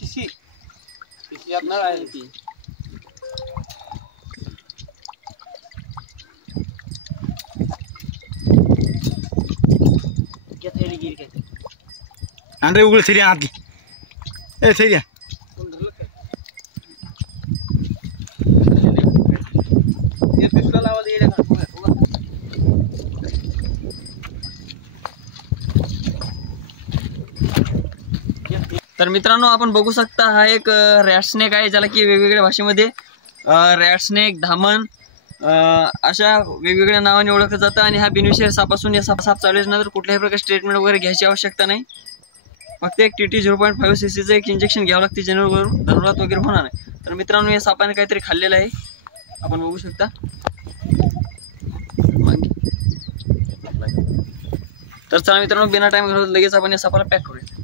शिशी यात नळ आहे ती. ಅಂದ್ರೆ ಉಗುಳು ಸರಿ ಆದ್ಲಿ ಏ ಸರಿ तर मित्रांनो आपण बघू शकता हा एक रॅट स्नेक आहे, ज्याला की वेगवेगळ्या भाषेमध्ये रॅट स्नेक, धामण अशा वेगवेगळ्या नावाने ओळखलं जातं. आणि हा बिनविषारी सापासून या साप चालूच नंतर कुठल्याही प्रकारचे ट्रीटमेंट वगैरे घ्यायची आवश्यकता नाही. फक्त एक TT 0.5 cc एक इंजेक्शन घ्यावं लागते, जेणेकरून धनुर्वात वगैरे होणार नाही. तर मित्रांनो या सापाने काहीतरी खाल्लेलं आहे, आपण बघू शकता. तर चला मित्रांनो बिना टाइम घालवता लगेच आपण या सापाला पॅक करूया.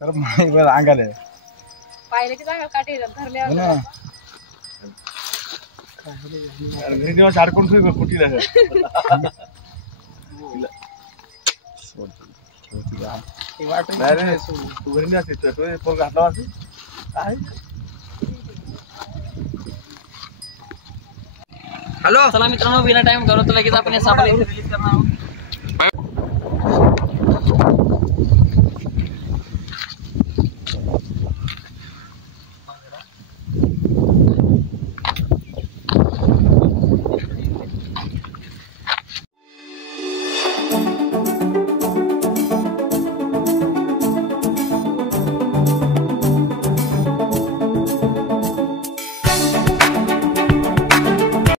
तर बरं अंगाले पाहिलं की चांगलं काटे धरल्यावर घरी दिवस अडकून ठेव कुठीला तू घरी नाही तो घातला असेल काय. हॅलो चला मित्रांनो बिना टाइम घालवता लगेच आपण या सापाला रिलीज करणार आहोत.